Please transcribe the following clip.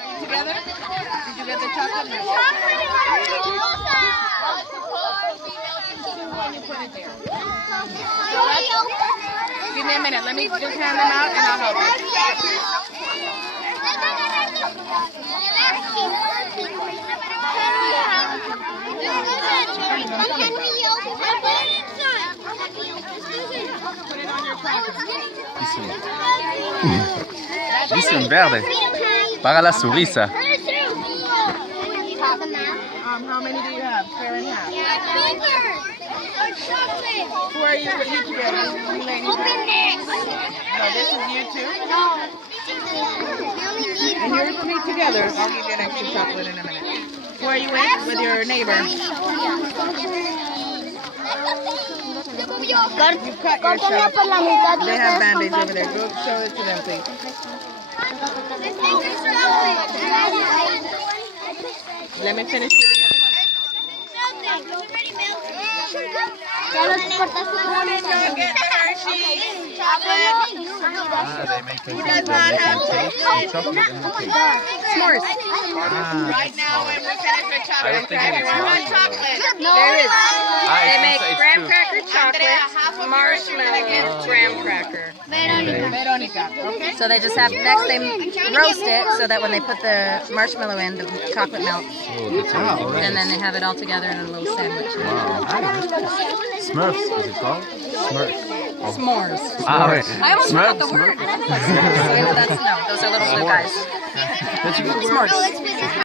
you together? Did you get the chocolate milk? When you put it there. Give me a minute. Let me just hand them out and I'll help you. Dice en verde. Para la sonrisa. How many do you have? Fair and half. Who are you together? No, this is you too? And you're with me together. I'll give you an extra chocolate in a minute. Who are you with your neighbor? You cut yourself. They have band-aids over there. Go show it to them, please. Let me finish giving everyone. Get the Hershey's chocolate. Who does not have chocolate in the cake. s'mores? Right now, when we're finished with chocolate, everyone wants chocolate. There is. They I make think so, graham it's cracker chocolate, marshmallow, graham cracker. Veronica, okay? So they just have, next they roast it so that when they put the marshmallow in, the chocolate melts. And then they have it all together in a little sandwich. Smurfs, is it called? Smurfs. S'mores. Ah, wait. I almost forgot the Smurfs? word. No, those are little blue guys. Did you go to work? S'mores.